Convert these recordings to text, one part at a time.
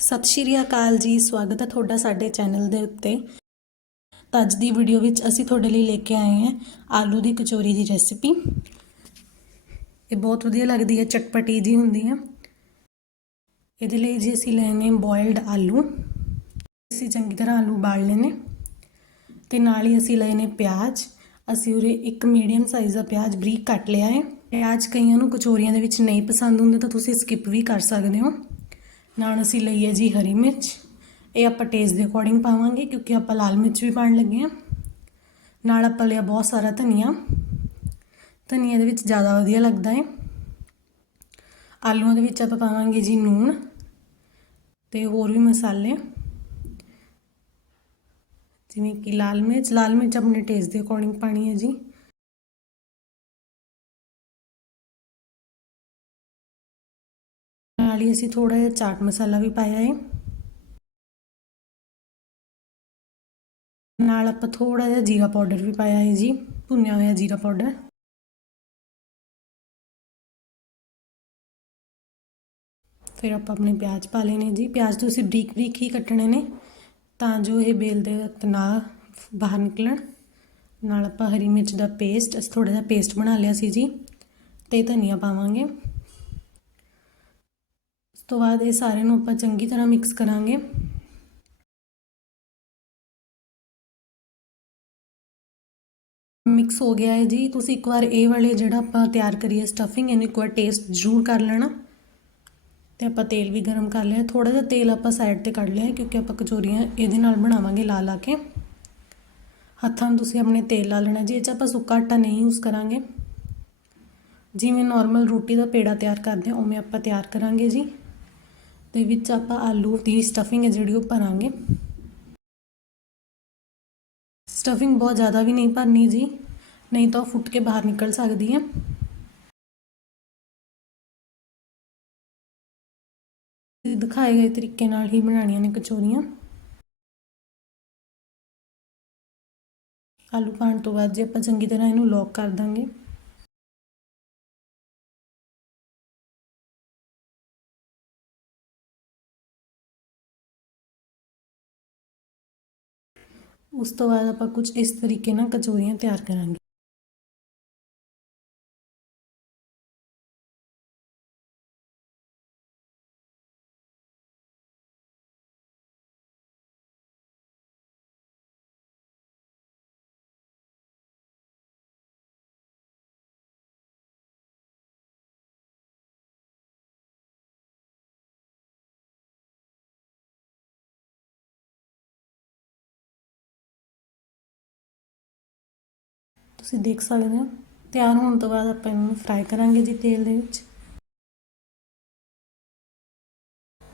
ਸਤਿ ਸ਼੍ਰੀ ਅਕਾਲ ਜੀ, ਸਵਾਗਤ ਹੈ ਤੁਹਾਡਾ ਸਾਡੇ ਚੈਨਲ ਦੇ ਉੱਤੇ। ਤਾਂ ਅੱਜ ਦੀ ਵੀਡੀਓ ਵਿੱਚ ਅਸੀਂ ਤੁਹਾਡੇ ਲਈ ਲੈ ਕੇ ਆਏ ਹਾਂ ਆਲੂ ਦੀ ਕਚੋਰੀ ਦੀ ਰੈਸਿਪੀ। ਇਹ ਬਹੁਤ ਵਧੀਆ ਲੱਗਦੀ ਹੈ, ਚਟਪਟੀ ਜੀ ਹੁੰਦੀ ਹੈ। ਇਹਦੇ ਲਈ ਜੀ ਅਸੀਂ ਲੈਣੇ ਬੋਇਲਡ ਆਲੂ। ਅਸੀਂ ਚੰਗੀ ਤਰ੍ਹਾਂ ਆਲੂ ਉਬਾਲ ਲੈਣੇ ਤੇ ਨਾਲ ਹੀ ਅਸੀਂ ਲਏ ਨੇ ਪਿਆਜ਼। ਅਸੀਂ ਉਰੇ ਇੱਕ ਮੀਡੀਅਮ ਸਾਈਜ਼ ਦਾ ਪਿਆਜ਼ ਬਰੀਕ ਕੱਟ ਲਿਆ ਹੈ। ਪਿਆਜ਼ ਕਈਆਂ ਨੂੰ ਕਚੋਰੀਆਂ ਦੇ ਵਿੱਚ ਨਹੀਂ ਪਸੰਦ ਹੁੰਦੇ ਤਾਂ ਤੁਸੀਂ ਸਕਿਪ ਵੀ ਕਰ ਸਕਦੇ ਹੋ। ਨਾਲ ਅਸੀਂ ਲਈ ਹੈ ਜੀ ਹਰੀ ਮਿਰਚ। ਇਹ ਆਪਾਂ ਟੇਸਟ ਦੇ ਅਕੋਰਡਿੰਗ ਪਾਵਾਂਗੇ ਕਿਉਂਕਿ ਆਪਾਂ ਲਾਲ ਮਿਰਚ ਵੀ ਪਾਉਣ ਲੱਗੇ ਹਾਂ। ਨਾਲ ਆਪਾਂ ਲਿਆ ਬਹੁਤ ਸਾਰਾ ਧਨੀਆ। ਧਨੀਆ ਦੇ ਵਿੱਚ ਜ਼ਿਆਦਾ ਵਧੀਆ ਲੱਗਦਾ ਹੈ ਆਲੂਆਂ ਦੇ ਵਿੱਚ ਆਪਾਂ ਪਾਵਾਂਗੇ ਜੀ ਨੂਣ ਤੇ ਹੋਰ ਵੀ ਮਸਾਲੇ। ਜਿਵੇਂ ਕਿ ਲਾਲ ਮਿਰਚ। ਲਾਲ ਮਿਰਚ ਆਪਣੇ ਟੇਸਟ ਦੇ ਅਕੋਰਡਿੰਗ ਪਾਣੀ ਹੈ ਜੀ। ਨਾਲ ਹੀ ਅਸੀਂ ਥੋੜਾ ਜਿਹਾ ਚਾਟ ਮਸਾਲਾ ਵੀ ਪਾਇਆ ਹੈ ਨਾਲ ਆਪਾਂ ਥੋੜਾ ਜਿਹਾ ਜੀਰਾ ਪਾਊਡਰ ਵੀ ਪਾਇਆ ਹੈ ਜੀ, ਭੁੰਨਿਆ ਹੋਇਆ ਜੀਰਾ ਪਾਊਡਰ। ਫਿਰ ਆਪਾਂ ਆਪਣੇ ਪਿਆਜ਼ ਪਾ ਲੈਣੇ ਜੀ। ਪਿਆਜ਼ ਤੁਸੀਂ ਬਰੀਕ ਬਰੀਕ ਹੀ ਕੱਟਣੇ ਨੇ, ਤਾਂ ਜੋ ਇਹ ਬੇਲ ਦੇ ਵਕਤ ਬਾਹਰ ਨਿਕਲਣ। ਨਾਲ ਆਪਾਂ ਹਰੀ ਮਿਰਚ ਦਾ ਪੇਸਟ, ਅਸੀਂ ਥੋੜਾ ਜਿਹਾ ਪੇਸਟ ਬਣਾ ਲਿਆ ਸੀ ਜੀ, ਤੇ ਧਨੀਆ ਪਾਵਾਂਗੇ। ਤੋਂ ਬਾਅਦ ਇਹ ਸਾਰੇ ਨੂੰ ਆਪਾਂ ਚੰਗੀ ਤਰ੍ਹਾਂ ਮਿਕਸ ਕਰਾਂਗੇ। ਮਿਕਸ ਹੋ ਗਿਆ ਹੈ ਜੀ। ਤੁਸੀਂ ਇੱਕ ਵਾਰ ਇਹ ਵਾਲੇ ਜਿਹੜਾ ਆਪਾਂ ਤਿਆਰ ਕਰੀਏ ਸਟਫਿੰਗ ਇਹਨੂੰ ਇੱਕ ਵਾਰ ਟੇਸਟ ਜ਼ਰੂਰ ਕਰ ਲੈਣਾ। ਤੇ ਆਪਾਂ ਤੇਲ ਵੀ ਗਰਮ ਕਰ ਲਿਆ। ਥੋੜਾ ਜਿਹਾ ਤੇਲ ਆਪਾਂ ਸਾਈਡ ਤੇ ਕੱਢ ਲਿਆ ਕਿਉਂਕਿ ਆਪਾਂ ਕਚੋਰੀਆਂ ਇਹਦੇ ਨਾਲ ਬਣਾਵਾਂਗੇ ਲਾ ਲਾ ਕੇ। ਹੱਥਾਂ ਨੂੰ ਤੁਸੀਂ ਆਪਣੇ ਤੇਲ ਲਾ ਲੈਣਾ ਜੀ। ਇਹ 'ਚ ਆਪਾਂ ਸੁੱਕਾ ਆਟਾ ਨਹੀਂ ਯੂਜ਼ ਕਰਾਂਗੇ। ਜਿਵੇਂ ਨਾਰਮਲ ਰੋਟੀ ਦਾ ਪੇੜਾ ਤਿਆਰ ਕਰਦੇ ਹਾਂ, ਉਵੇਂ ਆਪਾਂ ਤਿਆਰ ਕਰਾਂਗੇ ਜੀ। ਦੇ ਵਿੱਚ ਆਪਾਂ ਆਲੂ ਦੀ ਸਟਫਿੰਗ ਹੈ ਜਿਹੜੀ ਉਹ ਭਰਾਂਗੇ। ਸਟਫਿੰਗ ਬਹੁਤ ਜ਼ਿਆਦਾ ਵੀ ਨਹੀਂ ਭਰਨੀ ਜੀ, ਨਹੀਂ ਤਾਂ ਉਹ ਫੁੱਟ ਕੇ ਬਾਹਰ ਨਿਕਲ ਸਕਦੀ ਹੈ। ਦਿਖਾਏ ਗਏ ਤਰੀਕੇ ਨਾਲ ਹੀ ਬਣਾਉਣੀਆਂ ਨੇ ਕਚੋਰੀਆਂ। ਆਲੂ ਪਾਣ ਤੋਂ ਬਾਅਦ ਜੇ ਆਪਾਂ ਚੰਗੀ ਤਰ੍ਹਾਂ ਇਹਨੂੰ ਲੌਕ ਕਰ ਦਾਂਗੇ। ਉਸ ਤੋਂ ਬਾਅਦ ਆਪਾਂ ਕੁਝ ਇਸ ਤਰੀਕੇ ਨਾਲ ਕਚੋਰੀਆਂ ਤਿਆਰ ਕਰਾਂਗੇ। ਤੁਸੀਂ ਦੇਖ ਸਕਦੇ ਹੋ। ਤਿਆਰ ਹੋਣ ਤੋਂ ਬਾਅਦ ਆਪਾਂ ਇਹਨੂੰ ਫਰਾਈ ਕਰਾਂਗੇ ਜੀ ਤੇਲ ਦੇ ਵਿੱਚ।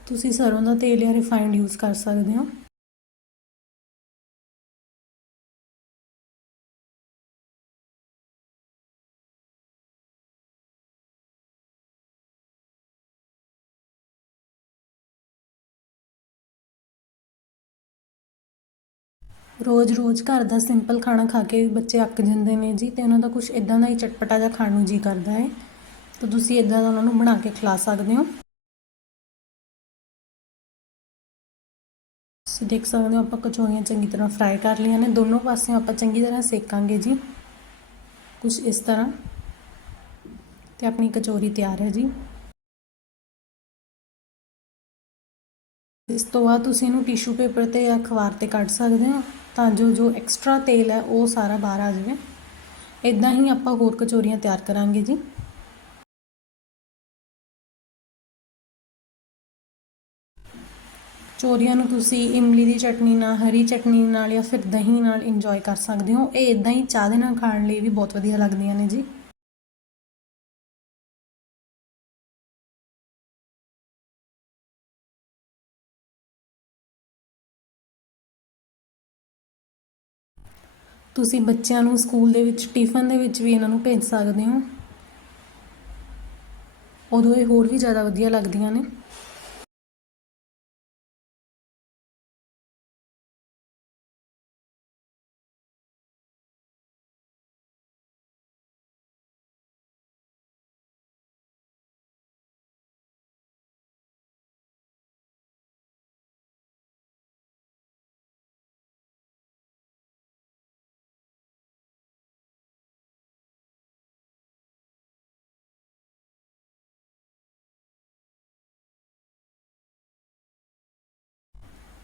ਤੁਸੀਂ ਸਰੋਂ ਦਾ ਤੇਲ ਜਾਂ ਰਿਫਾਈਨਡ ਯੂਜ਼ ਕਰ ਸਕਦੇ ਹੋ। ਰੋਜ਼-ਰੋਜ਼ ਘਰ ਦਾ ਸਿੰਪਲ ਖਾਣਾ ਖਾ ਕੇ ਬੱਚੇ ਅੱਕ ਜਾਂਦੇ ਨੇ ਜੀ ਤੇ ਉਹਨਾਂ ਦਾ ਕੁਝ ਇਦਾਂ ਦਾ ਹੀ ਚਟਪਟਾ ਜਿਹਾ ਖਾਣ ਨੂੰ ਜੀ ਕਰਦਾ ਹੈ। ਤਾਂ ਤੁਸੀਂ ਇਦਾਂ ਦਾ ਉਹਨਾਂ ਨੂੰ ਬਣਾ ਕੇ ਖਿਲਾ ਸਕਦੇ ਹੋ। ਤੁਸੀਂ ਦੇਖ ਸਕਦੇ ਹੋ ਆਪਾਂ ਕਚੋਰੀਆਂ ਚੰਗੀ ਤਰ੍ਹਾਂ ਫਰਾਈ ਕਰ ਲਈਆਂ ਨੇ। ਦੋਨੋਂ ਪਾਸਿਓਂ ਆਪਾਂ ਚੰਗੀ ਤਰ੍ਹਾਂ ਸੇਕਾਂਗੇ ਜੀ। ਕੁਝ ਇਸ ਤਰ੍ਹਾਂ। ਤੇ ਆਪਣੀ ਕਚੌਰੀ ਤਿਆਰ ਹੈ ਜੀ। ਇਸ ਤੋਂ ਬਾਅਦ ਤੁਸੀਂ ਇਹਨੂੰ ਟਿਸ਼ੂ ਪੇਪਰ ਤੇ ਜਾਂ ਅਖਬਾਰ ਤੇ ਕੱਢ ਸਕਦੇ ਹੋ। ਤਾਂ ਜੋ ਜੋ ਐਕਸਟਰਾ ਤੇਲ ਹੈ, ਉਹ ਸਾਰਾ ਬਾਹਰ ਆ ਜਾਵੇ। ਇਦਾਂ ਹੀ ਆਪਾਂ ਹੋਰ ਕਚੋਰੀਆਂ ਤਿਆਰ ਕਰਾਂਗੇ ਜੀ। ਚੋਰੀਆਂ ਨੂੰ ਤੁਸੀਂ ਇਮਲੀ ਦੀ ਚਟਨੀ ਨਾਲ, ਹਰੀ ਚਟਨੀ ਨਾਲ ਜਾਂ ਫਿਰ ਦਹੀਂ ਨਾਲ ਇੰਜੋਏ ਕਰ ਸਕਦੇ ਹੋ। ਇਹ ਇਦਾਂ ਹੀ ਚਾਹ ਦੇ ਨਾਲ ਖਾਣ ਲਈ ਵੀ ਬਹੁਤ ਵਧੀਆ ਲੱਗਦੀਆਂ ਨੇ ਜੀ। ਤੁਸੀਂ ਬੱਚਿਆਂ ਨੂੰ ਸਕੂਲ ਦੇ ਵਿੱਚ, ਟਿਫਨ ਦੇ ਵਿੱਚ ਵੀ ਇਹਨਾਂ ਨੂੰ ਭੇਜ ਸਕਦੇ ਹੋ। ਉਦੋਂ ਇਹ ਹੋਰ ਵੀ ਜ਼ਿਆਦਾ ਵਧੀਆ ਲੱਗਦੀਆਂ ਨੇ।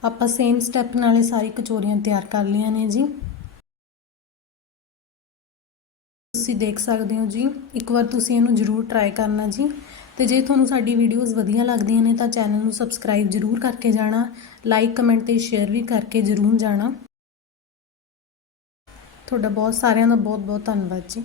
ਆਪਾਂ ਸੇਮ ਸਟੈਪ ਨਾਲੇ ਸਾਰੀ ਕਚੋਰੀਆਂ ਤਿਆਰ ਕਰ ਲਈਆਂ ਨੇ ਜੀ। ਤੁਸੀਂ ਦੇਖ ਸਕਦੇ ਹੋ ਜੀ, ਇੱਕ ਵਾਰ ਤੁਸੀਂ ਇਹਨੂੰ ਜ਼ਰੂਰ ਟਰਾਈ ਕਰਨਾ ਜੀ। ਤੇ ਜੇ ਤੁਹਾਨੂੰ ਸਾਡੀ ਵੀਡੀਓਜ਼ ਵਧੀਆ ਲੱਗਦੀਆਂ ਨੇ ਤਾਂ ਚੈਨਲ ਨੂੰ ਸਬਸਕ੍ਰਾਈਬ ਜ਼ਰੂਰ ਕਰਕੇ ਜਾਣਾ ਲਾਈਕ ਕਮੈਂਟ ਤੇ ਸ਼ੇਅਰ ਵੀ ਕਰਕੇ ਜ਼ਰੂਰ ਜਾਣਾ। ਤੁਹਾਡਾ ਬਹੁਤ ਸਾਰਿਆਂ ਦਾ ਬਹੁਤ ਬਹੁਤ ਧੰਨਵਾਦ ਜੀ।